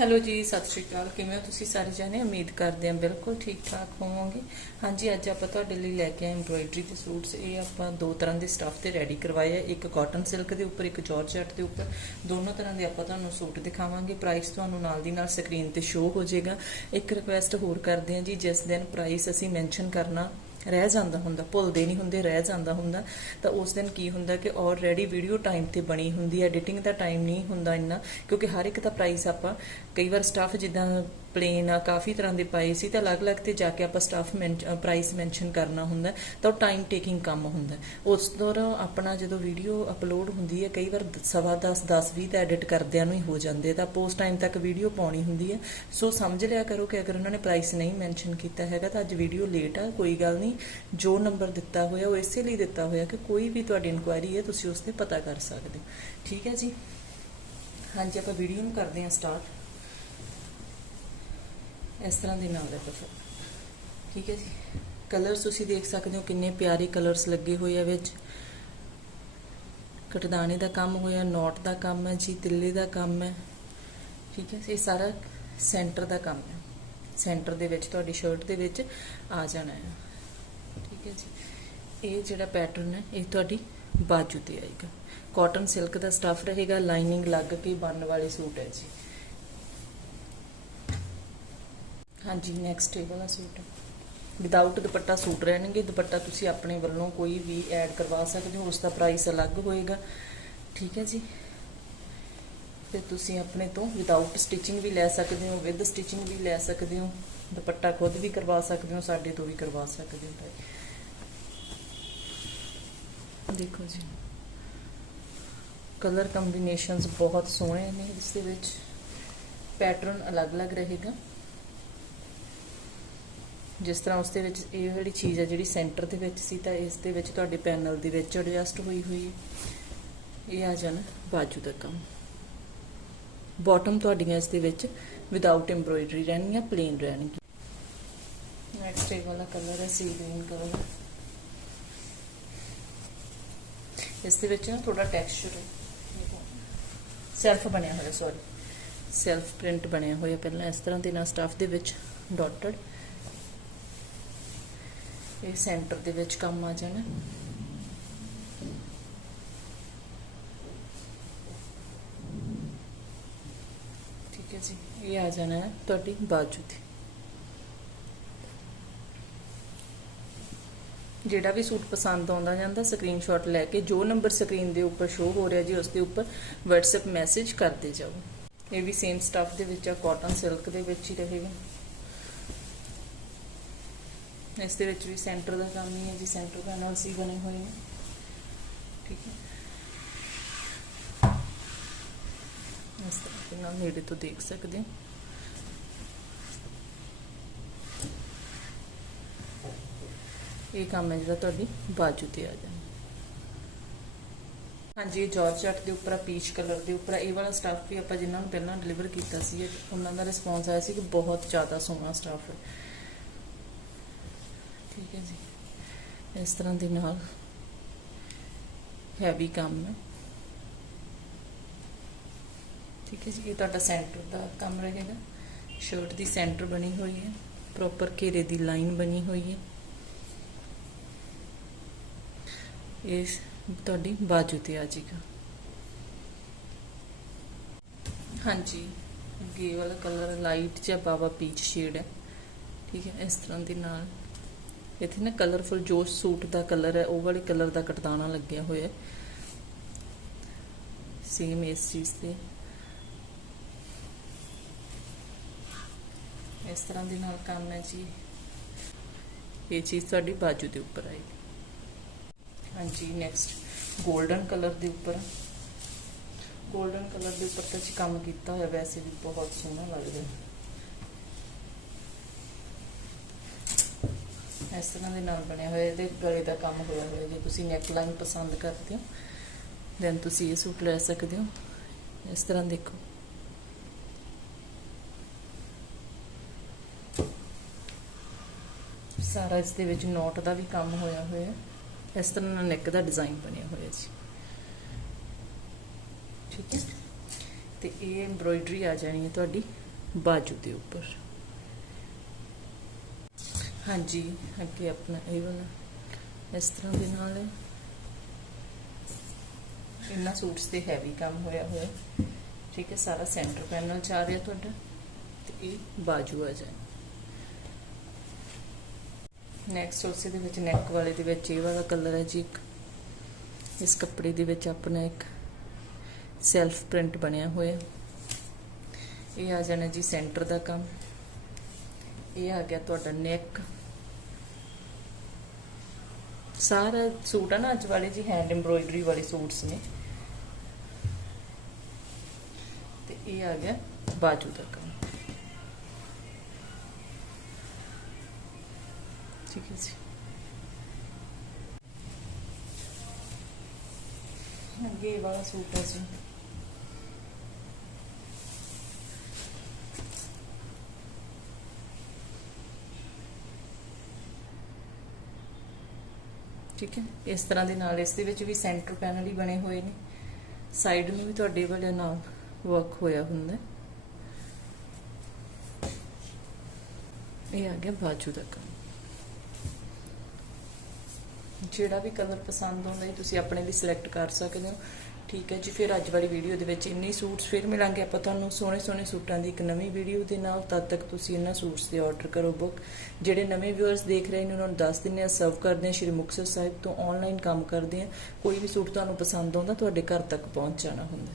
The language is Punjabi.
ਹੈਲੋ ਜੀ, ਸਤਿ ਸ਼੍ਰੀ ਅਕਾਲ। ਕਿਵੇਂ ਹੋ ਤੁਸੀਂ ਸਾਰੇ ਜਾਣੇ? ਉਮੀਦ ਕਰਦੇ ਹਾਂ ਬਿਲਕੁਲ ਠੀਕ ਠਾਕ ਹੋਵੋਗੇ। ਹਾਂਜੀ, ਅੱਜ ਆਪਾਂ ਤੁਹਾਡੇ ਲਈ ਲੈ ਕੇ ਆਏ ਐਮਬ੍ਰੋਇਡਰੀ ਦੇ ਸੂਟਸ। ਇਹ ਆਪਾਂ ਦੋ ਤਰ੍ਹਾਂ ਦੇ ਸਟੱਫ ਤੇ ਰੈਡੀ ਕਰਵਾਏ ਆ। ਇੱਕ ਕਾਟਨ ਸਿਲਕ ਦੇ ਉੱਪਰ, ਇੱਕ ਜਾਰਜਟ ਦੇ ਉੱਪਰ। ਦੋਨੋਂ ਤਰ੍ਹਾਂ ਦੇ ਆਪਾਂ ਤੁਹਾਨੂੰ ਸੂਟ ਦਿਖਾਵਾਂਗੇ। ਪ੍ਰਾਈਸ ਤੁਹਾਨੂੰ ਨਾਲ ਦੀ ਨਾਲ ਸਕਰੀਨ ਤੇ ਸ਼ੋ ਹੋ ਜਾਏਗਾ। ਇੱਕ ਰਿਕੁਐਸਟ ਹੋਰ ਕਰਦੇ ਹਾਂ ਜੀ, ਜਿਸ ਦਿਨ ਪ੍ਰਾਈਸ ਅਸੀਂ ਮੈਂਸ਼ਨ ਕਰਨਾ ਰਹਿ ਜਾਂਦਾ ਹੁੰਦਾ, ਭੁੱਲਦੇ ਨਹੀਂ ਹੁੰਦੇ, ਰਹਿ ਜਾਂਦਾ ਹੁੰਦਾ, ਤਾਂ ਉਸ ਦਿਨ ਕੀ ਹੁੰਦਾ ਕਿ ਆਲਰੇਡੀ ਵੀਡੀਓ ਟਾਈਮ ਤੇ ਬਣੀ ਹੁੰਦੀ ਹੈ ਐਡੀਟਿੰਗ ਦਾ ਟਾਈਮ ਨਹੀਂ ਹੁੰਦਾ ਇੰਨਾ, ਕਿਉਂਕਿ ਹਰ ਇੱਕ ਦਾ ਪ੍ਰਾਈਸ ਆਪਾਂ ਕਈ ਵਾਰ ਸਟਾਫ ਜਿੱਦਾਂ ਪਲੇਨ ਆ, ਕਾਫੀ ਤਰ੍ਹਾਂ ਦੇ ਪਾਏ ਸੀ ਤਾਂ ਅਲੱਗ-ਅਲੱਗ ਤੇ ਜਾ ਕੇ ਆਪਾਂ ਸਟਾਫ ਪ੍ਰਾਈਸ ਮੈਂਸ਼ਨ ਕਰਨਾ ਹੁੰਦਾ ਤਾਂ ਉਹ ਟਾਈਮ ਟੇਕਿੰਗ ਕੰਮ ਹੁੰਦਾ ਉਸ ਦੌਰਾਨ ਆਪਣਾ ਜਦੋਂ ਵੀਡੀਓ ਅਪਲੋਡ ਹੁੰਦੀ ਹੈ, ਕਈ ਵਾਰ ਸਵਾ 10 10 20 ਤਾਂ ਐਡਿਟ ਕਰਦਿਆਂ ਨੂੰ ਹੀ ਹੋ ਜਾਂਦੇ ਤਾਂ ਪੋਸਟ ਟਾਈਮ ਤੱਕ ਵੀਡੀਓ ਪਾਉਣੀ ਹੁੰਦੀ ਹੈ। ਸੋ ਸਮਝ ਲਿਆ ਕਰੋ ਕਿ ਅਗਰ ਉਹਨਾਂ ਨੇ ਪ੍ਰਾਈਸ ਨਹੀਂ ਮੈਂਸ਼ਨ ਕੀਤਾ ਹੈਗਾ, ਤਾਂ ਅੱਜ ਵੀਡੀਓ ਲੇਟ ਆ, ਕੋਈ ਗੱਲ ਨਹੀਂ। ਜੋ ਨੰਬਰ ਦਿੱਤਾ ਹੋਇਆ, ਉਹ ਇਸੇ ਲਈ ਦਿੱਤਾ ਹੋਇਆ ਕਿ ਕੋਈ ਵੀ ਤੁਹਾਡੀ ਇਨਕੁਆਇਰੀ ਹੈ, ਤੁਸੀਂ ਉਸ ਤੇ ਪਤਾ ਕਰ ਸਕਦੇ ਹੋ। ਠੀਕ ਹੈ ਜੀ? ਹਾਂਜੀ, ਆਪਾਂ ਵੀਡੀਓ ਨੂੰ ਕਰਦੇ ਹਾਂ ਸਟਾਰਟ ਇਸ ਤਰ੍ਹਾਂ ਦੇ ਨਾਲ ਹੈ ਪਸੰਦ ਠੀਕ ਹੈ ਜੀ। ਕਲਰਸ ਤੁਸੀਂ ਦੇਖ ਸਕਦੇ ਹੋ ਕਿੰਨੇ ਪਿਆਰੇ ਕਲਰਸ ਲੱਗੇ ਹੋਏ ਆ ਵਿੱਚ। ਕਟਦਾਣੇ ਦਾ ਕੰਮ ਹੋਇਆ ਨੋਟ ਦਾ ਕੰਮ ਹੈ ਜੀ, ਤਿੱਲੇ ਦਾ ਕੰਮ ਹੈ। ਠੀਕ ਹੈ, ਇਹ ਸਾਰਾ ਸੈਂਟਰ ਦਾ ਕੰਮ ਹੈ। ਸੈਂਟਰ ਦੇ ਵਿੱਚ, ਤੁਹਾਡੀ ਸ਼ਰਟ ਦੇ ਵਿੱਚ ਆ ਜਾਣਾ ਹੈ। ਠੀਕ ਹੈ ਜੀ। ਇਹ ਜਿਹੜਾ ਪੈਟਰਨ ਹੈ, ਇਹ ਤੁਹਾਡੀ ਬਾਜੂ ਤੇ ਆਏਗਾ। ਕਾਟਨ ਸਿਲਕ ਦਾ ਸਟਫ ਰਹੇਗਾ ਲਾਈਨਿੰਗ ਲੱਗ ਕੇ ਬਣਨ ਵਾਲੇ ਸੂਟ ਹੈ ਜੀ। ਹਾਂਜੀ ਨੈਕਸਟ ਇਹ ਵਾਲਾ ਸੂਟ ਵਿਦਆਊਟ ਦੁਪੱਟਾ ਸੂਟ ਰਹਿਣਗੇ ਦੁਪੱਟਾ ਤੁਸੀਂ ਆਪਣੇ ਵੱਲੋਂ ਕੋਈ ਵੀ ਐਡ ਕਰਵਾ ਸਕਦੇ ਹੋ ਉਸ ਦਾ ਪ੍ਰਾਈਸ ਅਲੱਗ ਹੋਏਗਾ। ਠੀਕ ਹੈ ਜੀ? ਤੇ ਤੁਸੀਂ ਆਪਣੇ ਤੋਂ ਵਿਦਆਊਟ ਸਟਿਚਿੰਗ ਵੀ ਲੈ ਸਕਦੇ ਹੋ ਵਿਦ ਸਟਿਚਿੰਗ ਵੀ ਲੈ ਸਕਦੇ ਹੋ ਦੁਪੱਟਾ ਖੁਦ ਵੀ ਕਰਵਾ ਸਕਦੇ ਹੋ ਸਾਡੇ ਤੋਂ ਵੀ ਕਰਵਾ ਸਕਦੇ ਹੋ ਭਾਈ। ਦੇਖੋ ਜੀ। ਕਲਰ ਕੰਬੀਨੇਸ਼ਨਸ ਬਹੁਤ ਸੋਹਣੇ ਨੇ ਇਸ ਦੇ ਵਿੱਚ। ਪੈਟਰਨ ਅਲੱਗ-ਅਲੱਗ ਰਹੇਗਾ। ਜਿਸ ਤਰ੍ਹਾਂ ਉਸ ਦੇ ਵਿੱਚ ਇਹ ਜਿਹੜੀ ਚੀਜ਼ ਹੈ, ਜਿਹੜੀ ਸੈਂਟਰ ਦੇ ਵਿੱਚ ਸੀ, ਤਾਂ ਇਸ ਦੇ ਵਿੱਚ ਤੁਹਾਡੇ ਪੈਨਲ ਦੇ ਵਿੱਚ ਐਡਜਸਟ ਹੋਈ ਹੋਈ ਹੈ। ਇਹ ਆ ਜਾਣਾ ਬਾਜੂ ਦਾ ਕੰਮ। ਬਾਟਮ ਤੁਹਾਡੀਆਂ ਇਸ ਦੇ ਵਿੱਚ ਵਿਦਆਊਟ ਐਮਬ੍ਰੋਇਡਰੀ ਰਹਿਣਗੀਆਂ ਪਲੇਨ ਰਹਿਣਗੀਆਂ। ਨੈਕਸਟ ਇਹ ਵਾਲਾ ਕਲਰ ਹੈ ਸੀ ਗ੍ਰੀਨ ਕਲਰ ਇਸ ਦੇ ਵਿੱਚ ਨਾ ਥੋੜਾ ਟੈਕਸਚਰ ਹੈ। ਸੈਲਫ ਬਣਿਆ ਹੋਇਆ ਸੌਰੀ ਸੈਲਫ ਪ੍ਰਿੰਟ ਬਣਿਆ ਹੋਇਆ ਪਹਿਲਾਂ, ਇਸ ਤਰ੍ਹਾਂ ਦੇ ਨਾਲ ਸਟਫ ਦੇ ਵਿੱਚ ਡਾਟਡ ਇਹ ਸੈਂਟਰ ਦੇ ਵਿੱਚ ਕੰਮ ਆ ਜਾਣਾ। ਠੀਕ ਹੈ ਜੀ, ਇਹ ਆ ਜਾਣਾ ਹੈ ਤੁਹਾਡੀ ਬਾਜੂ ਤੇ। ਜਿਹੜਾ ਵੀ ਸੂਟ ਪਸੰਦ ਆਉਂਦਾ ਜਾਂਦਾ ਸਕਰੀਨਸ਼ਾਟ ਲੈ ਕੇ ਜੋ ਨੰਬਰ ਸਕਰੀਨ ਦੇ ਉੱਪਰ ਸ਼ੋ ਹੋ ਰਿਹਾ ਜੀ, ਉਸ ਦੇ ਉੱਪਰ WhatsApp ਮੈਸੇਜ ਕਰਦੇ ਜਾਓ। ਇਹ ਵੀ ਸੇਮ ਸਟਫ ਦੇ ਵਿੱਚ ਆ ਕਾਟਨ ਸਿਲਕ ਦੇ ਵਿੱਚ ਹੀ ਰਹੇਗਾ ਇਸ ਦੇ ਵਿੱਚ ਵੀ ਸੈਂਟਰ ਦਾ ਕੰਮ ਹੀ ਹੈ ਜੀ ਸੈਂਟਰ ਪੈਨਲ ਸੀ ਬਣੇ ਹੋਏ ਨੇ। ਠੀਕ ਹੈ। ਇਸ ਤਰ੍ਹਾਂ ਨਾਲ ਨੇੜੇ ਤੋਂ ਦੇਖ ਸਕਦੇ ਹੋ। ਇਹ ਕੰਮ ਹੈ ਜਿਹੜਾ ਤੁਹਾਡੀ ਬਾਜੂ ਤੇ ਆ ਜਾਣਾ ਹਾਂਜੀ, ਇਹ ਜਾਰਜਟ ਦੇ ਉੱਪਰ ਪੀਚ ਕਲਰ ਦੇ ਉੱਪਰ ਇਹ ਵਾਲਾ ਸਟਾਫ ਵੀ ਆਪਾਂ ਜਿਨ੍ਹਾਂ ਨੂੰ ਪਹਿਲਾਂ ਡਿਲੀਵਰ ਕੀਤਾ ਸੀ, ਉਹਨਾਂ ਦਾ ਰਿਸਪੌਂਸ ਆਇਆ ਸੀ ਕਿ ਬਹੁਤ ਜ਼ਿਆਦਾ ਸੋਹਣਾ ਸਟਾਫ ਹੈ। ਠੀਕ ਹੈ ਜੀ। ਇਸ ਤਰ੍ਹਾਂ ਦੇ ਨਾਲ ਹੈਵੀ ਕੰਮ ਹੈ। ਠੀਕ ਹੈ ਜੀ, ਇਹ ਤੁਹਾਡਾ ਸੈਂਟਰ ਦਾ ਕੰਮ ਰਹੇਗਾ। ਸ਼ਰਟ ਦੀ ਸੈਂਟਰ ਬਣੀ ਹੋਈ ਹੈ। ਪ੍ਰੋਪਰ ਘੇਰੇ ਦੀ ਲਾਈਨ ਬਣੀ ਹੋਈ ਹੈ। ਇਹ ਤੁਹਾਡੀ ਬਾਜੂ ਤੇ ਆ ਜਾਏਗਾ। ਹਾਂਜੀ, ਅੱਗੇ ਵਾਲਾ ਕਲਰ ਲਾਈਟ ਜਾਂ ਬਾਵਾ ਪੀਚ ਸ਼ੇਡ ਹੈ। ਠੀਕ ਹੈ, ਇਸ ਤਰ੍ਹਾਂ ਦੇ ਨਾਲ ਇੱਥੇ ਨਾ ਕਲਰਫੁਲ ਜੋ ਸੂਟ ਦਾ ਕਲਰ ਹੈ, ਉਹ ਵਾਲੇ ਕਲਰ ਦਾ ਕਟਦਾਨਾ ਲੱਗਿਆ ਹੋਇਆ ਸੇਮ ਇਸ ਚੀਜ਼ ਤੇ। ਇਸ ਤਰ੍ਹਾਂ ਦੇ ਨਾਲ ਕੰਮ ਹੈ ਜੀ। ਇਹ ਚੀਜ਼ ਤੁਹਾਡੀ ਬਾਜੂ ਦੇ ਉੱਪਰ ਆਏਗੀ। ਹਾਂਜੀ ਨੈਕਸਟ 골ਡਨ ਕਲਰ ਦੇ ਉੱਪਰ। 골ਡਨ ਕਲਰ ਦੇ ਉੱਪਰ ਤਾਂ ਜੀ ਕੰਮ ਕੀਤਾ ਹੋਇਆ, ਵੈਸੇ ਵੀ ਬਹੁਤ ਸੋਹਣਾ ਲੱਗਦਾ ਹੈ। ਇਸ ਤਰ੍ਹਾਂ ਦੇ ਨਾਲ ਬਣਿਆ ਹੋਇਆ ਇਹਦੇ ਗਲੇ ਦਾ ਕੰਮ ਹੋਇਆ ਹੋਇਆ ਜੇ ਤੁਸੀਂ ਨੈਕ ਲਾਈਨ ਪਸੰਦ ਕਰਦੇ ਹੋ ਦੈਨ ਤੁਸੀਂ ਇਹ ਸੂਟ ਲੈ ਸਕਦੇ ਹੋ। ਇਸ ਤਰ੍ਹਾਂ ਦੇਖੋ। ਸਾਰਾ ਇਸ ਦੇ ਵਿੱਚ ਨੋਟ ਦਾ ਵੀ ਕੰਮ ਹੋਇਆ ਹੋਇਆ। ਇਸ ਤਰ੍ਹਾਂ ਨਾਲ ਨੈਕ ਦਾ ਡਿਜ਼ਾਈਨ ਬਣਿਆ ਹੋਇਆ ਜੀ। ਠੀਕ ਹੈ। ਤੇ ਇਹ ਐਮਬ੍ਰੋਇਡਰੀ ਆ ਜਾਣੀ ਹੈ ਤੁਹਾਡੀ ਬਾਜੂ ਦੇ ਉੱਪਰ। ਹਾਂਜੀ, ਅੱਗੇ ਆਪਣਾ ਇਹ ਵਾਲਾ ਇਸ ਤਰ੍ਹਾਂ ਦੇ ਨਾਲ ਇਹਨਾਂ ਸੂਟਸ ਤੇ ਹੈਵੀ ਕੰਮ ਹੋਇਆ ਹੋਇਆ। ਠੀਕ ਹੈ, ਸਾਰਾ ਸੈਂਟਰ ਪੈਨਲ ਚ ਆ ਰਿਹਾ ਤੁਹਾਡਾ। ਤੇ ਇਹ ਬਾਜੂ ਆ ਜਾਏ। ਨੈਕਸਟ ਉਸੇ ਦੇ ਵਿੱਚ ਨੈਕ ਵਾਲੇ ਦੇ ਵਿੱਚ ਇਹ ਵਾਲਾ ਕਲਰ ਹੈ ਜੀ ਇੱਕ। ਇਸ ਕੱਪੜੇ ਦੇ ਵਿੱਚ ਆਪਣਾ ਇੱਕ ਸੈਲਫ ਪ੍ਰਿੰਟ ਬਣਿਆ ਹੋਇਆ। ਇਹ ਆ ਜਾਣਾ ਜੀ ਸੈਂਟਰ ਦਾ ਕੰਮ। ਇਹ ਆ ਗਿਆ ਤੁਹਾਡਾ ਨੈਕ ਸਾਰਾ ਸੂਟ ਆ ਨਾ, ਅੱਜ ਵਾਲੇ ਜੀ ਹੈਂਡ ਐਮਬ੍ਰੋਇਡਰੀ ਵਾਲੇ ਸੂਟਸ ਨੇ। ਤੇ ਇਹ ਆ ਗਿਆ ਬਾਜੂ ਦਾ ਕੰਮ। ਠੀਕ ਹੈ ਜੀ। ਅੱਗੇ ਵਾਲਾ ਸੂਟ ਹੈ ਜੀ। ਠੀਕ ਹੈ? ਇਸ ਤਰ੍ਹਾਂ ਦੇ ਨਾਲ ਇਸ ਦੇ ਵਿੱਚ ਵੀ ਸੈਂਟਰ ਪੈਨਲ ਹੀ ਬਣੇ ਹੋਏ ਨੇ। ਸਾਈਡ ਨੂੰ ਵੀ ਤੁਹਾਡੇ ਵਾਲੇ ਨਾਲ ਵਰਕ ਹੋਇਆ ਹੁੰਦਾ। ਇਹ ਆ ਗਿਆ ਬਾਜੂ ਦਾ ਕੰਮ। ਜਿਹੜਾ ਵੀ ਕਲਰ ਪਸੰਦ ਆਉਂਦਾ ਹੈ ਤੁਸੀਂ ਆਪਣੇ ਲਈ ਸਿਲੈਕਟ ਕਰ ਸਕਦੇ ਹੋ। ਠੀਕ ਹੈ ਜੀ, ਫਿਰ ਅੱਜ ਵਾਲੀ ਵੀਡੀਓ ਦੇ ਵਿੱਚ ਇੰਨੇ ਸੂਟਸ ਫਿਰ ਮਿਲਾਂਗੇ ਆਪਾਂ ਤੁਹਾਨੂੰ। ਸੋਹਣੇ ਸੋਹਣੇ ਸੂਟਾਂ ਦੀ ਇੱਕ ਨਵੀਂ ਵੀਡੀਓ ਦੇ ਨਾਲ ਤਦ ਤੱਕ ਤੁਸੀਂ ਇਹਨਾਂ ਸੂਟਸ ਦੇ ਆਰਡਰ ਕਰੋ ਬੁੱਕ ਜਿਹੜੇ ਨਵੇਂ ਵਿਊਅਰਸ ਦੇਖ ਰਹੇ ਨੇ, ਉਹਨਾਂ ਨੂੰ ਦੱਸ ਦਿੰਦੇ ਆ ਸਰਵ ਕਰਦੇ ਆ ਸ਼੍ਰੀ ਮੁਕਤਸਰ ਸਾਹਿਬ ਤੋਂ ਆਨਲਾਈਨ ਕੰਮ ਕਰਦੇ ਆ ਕੋਈ ਵੀ ਸੂਟ ਤੁਹਾਨੂੰ ਪਸੰਦ ਆਉਂਦਾ, ਤੁਹਾਡੇ ਘਰ ਤੱਕ ਪਹੁੰਚ ਜਾਣਾ ਹੁੰਦਾ।